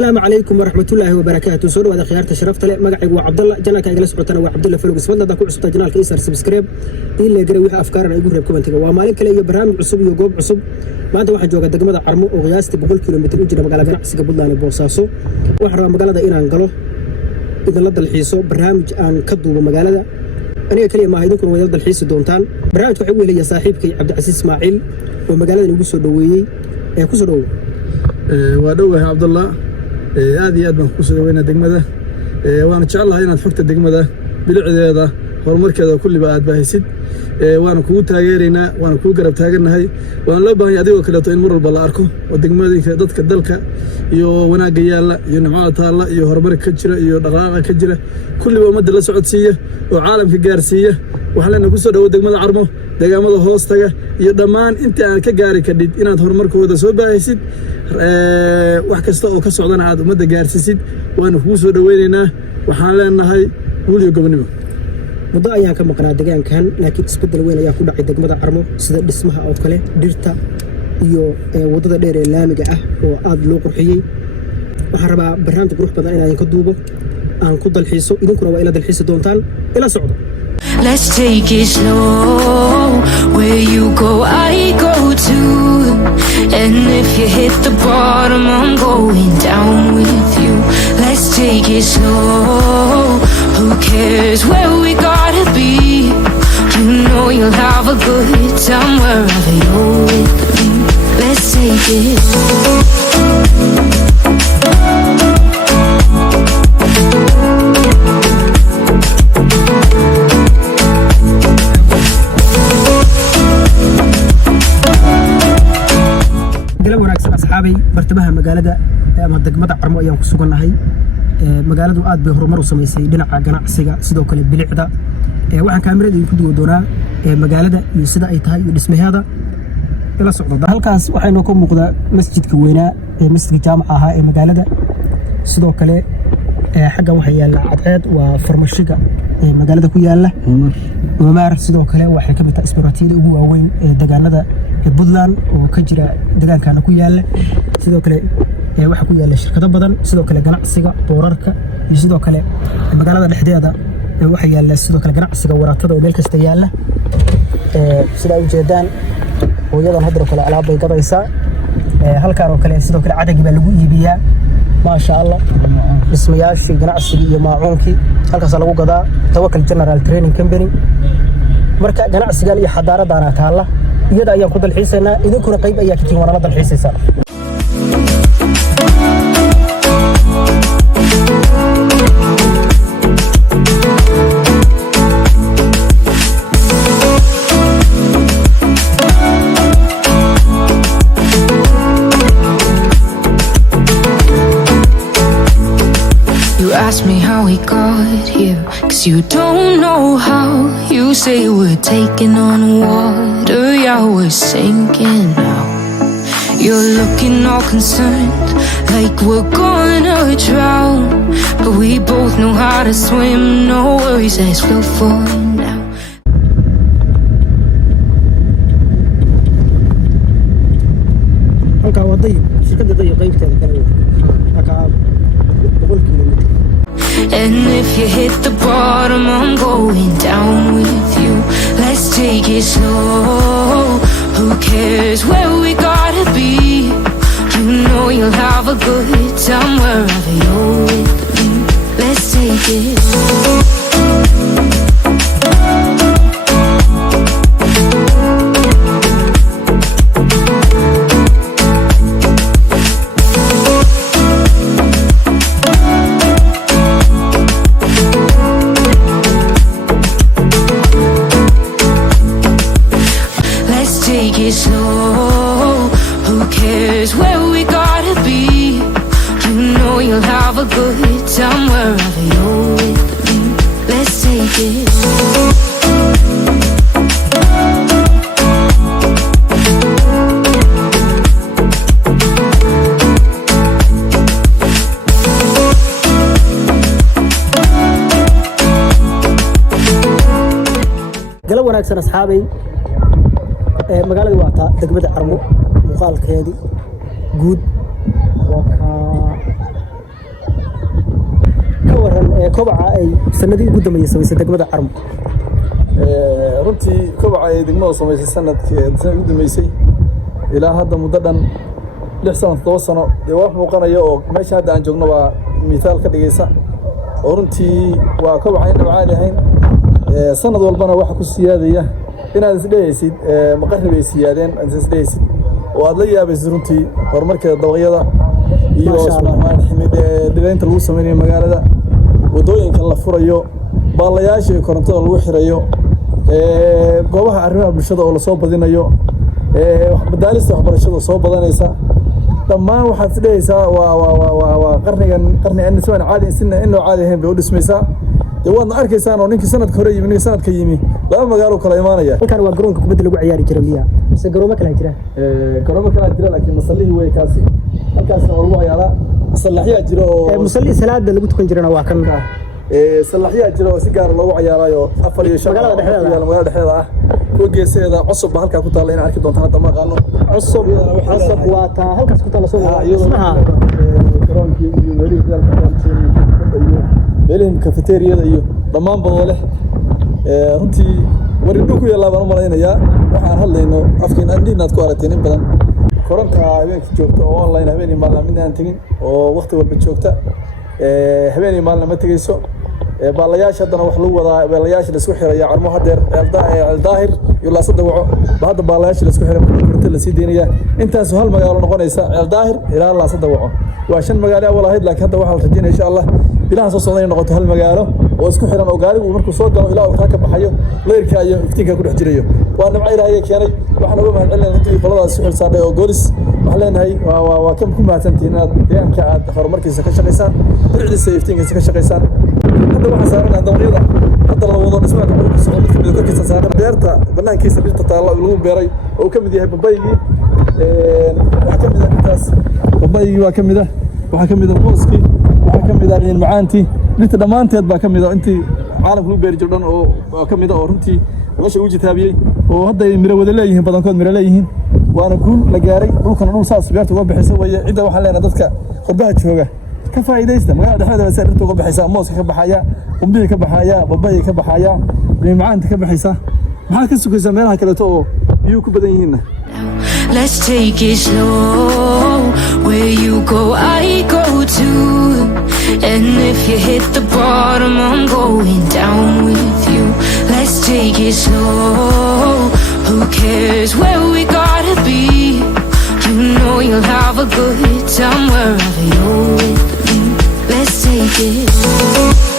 السلام عليكم ورحمة الله وبركاته. سوري وهذا خيارة شرفت لي مقعي وعبد الله جناك جلس عتنا وعبد الله فلوس فضل ذاك عصب جنال كيسر سبسكرايب إلا جري ويها أفكارنا يقول ربكم أنتوا ومالك لي برنامج عصب يجوب عصب ما أنت واحد جوجا دقمة عرمو وغياستي بقول كيلومتر وجنا مقالة جناس قبل لا نبوساسو وحرا مقالة ده إنا نقله إذا لد الحيسو برنامج أن كدو بمقالة ده أنا كلي ما هيدكم ويلد الحيس دونتان برنامج وحوي لي صاحبك عبد العزيز إسماعيل ومقالة نبوسو دوي كوسو وادوه عبد الله هذه أدمن كوسو وين دقمة وأنا إن شاء الله هنا فكت الدقمة بالعدادة horumarkeeda kulliba aad baahisid waana kugu taageerayna waana kugu garab taaganahay waan loo baahan yahay adigoo kaleeto in mar walba la arko oo degmadooyinka dadka dalka iyo wanaagga yaalla iyo nimcada taalla iyo horumarka ka jira iyo dhaqaaqa ka jira kulliba ummadda la socodsiiya oo caalamka gaarsiiya waxaa leena ku soo dhawo degmada Carmo deegaamada hoostaga iyo dhammaan inta aan ka gaari kadib inaad horumarkooda soo baahisid wax kasta oo ka socdana aad ummadda gaarsiisid waana kugu soo dhaweynaynaa waxaan leenahay guul iyo gobonimo muddo ayaan ka maqnaa deegaankan laakiin isbedel weyn ayaa ku dhacay degmada Carmo sida dhismaha oo kale dhirta iyo wadada dheer ee laamiga ah oo aad loo qurxiyay waxaan rabaa barnaamij qurux badan inaan ka duubo aan ku dalxiiso idinkuna waa ila dalxiisi doontaan ila socdo. Let's take it slow. Where you go, I go too. And if you hit the bottom, I'm going down with you. Let's take it slow. Who cares where we gotta be? You know you'll have a good time wherever you're with me. Let's take it slow. أصحابي برتبها مقالة أما دقمة عرمو أيام كسوقنا هاي مقالة آد بهرمر وسميسي دنع جناع سجا سدوا كل بلعدا وعن كاميرا يفيدوا دونا مقالة يسدا أي تاي والاسم هذا إلى صعود هالكاس وحينكم مقدا مسجد كوينا مسجد جامعة هاي مقالة سدوا كل حاجة وحيا العداد وفرمشجع مقالة كوياله ومار سدوا كل واحد كم تأسبراتيد وهو وين دجاجنا بدلان وكجرا دجاج كان كوياله سدوا كل waxa ku yaala shirkado badan sidoo kale ganacsiga boorarka iyo sidoo kale magaalada dhexdeeda waxa yaala sidoo kale ganacsiga waraaqada oo meel kasta yaala sida ay jeedaan hooyadan hadda kale alaab bay gabaysaa halkaan oo kale sidoo kale cadagi baa lagu iibiyaa ma sha Allah dhismayaashii ganacsiga iyo maacuunkii halkaas lagu gadaa Tawakkal General Training Company marka ganacsigan iyo xadaaradaana taala iyada ayaan ku dalxiisaynaa idinkuna qayb ayaa ka tihiin wanaala dalxiisaysaa. Ask me how we got here, 'cause you don't know how. You say we're taking on water, yeah, we're sinking now. You're looking all concerned, like we're gonna drown, but we both know how to swim, no worries, let's go for now. halka waday shirkada day qaybteeda kale halka And if you hit the bottom, I'm going down with you. Let's take it slow. Who cares where we gotta be? You know you'll have a good time wherever you're with me. Let's take it slow. Take it slow. Who cares where we gotta be? You know you'll have a good time wherever you're with me. Let's take it slow. قالوا وناكسن أصحابي magaalada waa taa degmada Carmo muuqaalkeedii guud waa kobaca ay sanadii ugu dambeeyay samaysay degmada Carmo runtii kobaca ay degmada samaysay sanadkii ugu dambeysay ilaa hadda muddo dhan 6 sano 7 sano wax muuqanaya oo meesha hadda aan joogno waa misaal ka dhigaysa oo runtii waa kobaca in caadi ahayn sanad walbana waxa ku siyaadaya inaad isdheeysid maqarribay siyaadeen aad isdheeysid oo aad la yaabaysid runtii horumarkeeda dawaqyada iyo Soomaaliya ximideynta lagu sameeyo magaalada wadooyinka la furayo baalayaasha iyo korontada lagu xirayo goobaha arrimaha bulshada oo la soo badinayo madaalista waxbarashada soo badanaysa dhammaan waxaad isdheeysaa waa qarni aan soo caadi in loo caadi ahayn bay u dhismaysaa waadna arkaysaan oo ninkii sanadka hore yimi ninkii sanadka yimi laba magaalo kala imaanaya halkan waa garoonka kubadda lagu ciyaari jiray miyaa mise garoomo kala jira garoomo kala jira laakiin masallihi way kaasi halkaasna waa lagu ciyaaraa sallaxyaa jira oo musalli salaada lagu tukan jirana waa kan sallaxyaa jira oo si gaar loogu ciyaarayo 4 iyo 5 magaalada dhexdeeda ah kuwa geeseeda cusub halka ku taala in arki doontaan hadda ma qaano cusub waa taa halkaas ku taala soo ismaha garoonkii iyo meelihii cafeteria iyo dhammaan badoo leh runtii warindu ku yeelaa baan u malaynayaa waxaan hadlayno afkiin andinaad ku aragteen in badan koronka habeenkii joogta oo online habeenii maalin mid aan tagin oo waqti walba joogta habeenii maalin ma tagayso baalayaasha hadana wax lagu wadaa baalayaasha la isku xiraya Carmo hadeer Daahir iyo la sadawaco hadda baalayaasha la isku xiray koronto la sii deynaya intaas hal magaalo noqonaysa Daahir ilaa la sadawaco waa 5 magaalo awal ahayd laakiin hadda waxa la rajaynayaa insha Allah ilaha soo socday noqoto hal magaalo oo isku xiran oo gaarigu markuu soo galo ilaa uu ka baxayo leerka iyo iftiinka ku dhex jirayo waa nimco Ilaahay keenay waxaan uga mahadcelinayaa runtii qoladaas xil saaray oo goolis wax leenahay waa kan ku mahadsantiin inaad deegaanka aad horumarkiisa ka shaqeysaan diricdiisa iftiinkiisa ka shaqeysaan hadda waxa saaran dawriyada hadda la wado dhismaha ku soo mid kamid korkiisa saaran beerta banaankiisa dhirta taalo lagu beeray oo kamid yahay babaygii waxa kamid ah taas babaygii waa kamid ah waxa kamid ah mooskii waxa kamid ah macaantii dhirta dhamaanteed baa kamid ah intii caalamka lagu beeri jirdhan oo kamid ah oo runtii meesha ugu jitaabiyay oo hadda ay miro wada leeyihiin badankood miro leeyihiin waana guul la gaaray dhulkana dhul saas beerta uga bixisay way cida waxa leenahay dadka qurbaha jooga ka faa'iideysta magaalada dhexdeeda si dhirta uga bixisa mooska ka baxaya qumbiga ka baxaya babaayga ka baxaya macaanta ka baxaysa maxaa ka sugaysaa meelaha kale oo biyo ku badan yihiin Let's take it slow. Where you go, I go too. And if you hit the bottom, I'm going down with you. Let's take it slow. Who cares where we gotta be? You know you'll have a good time wherever you're with me. Let's take it slow.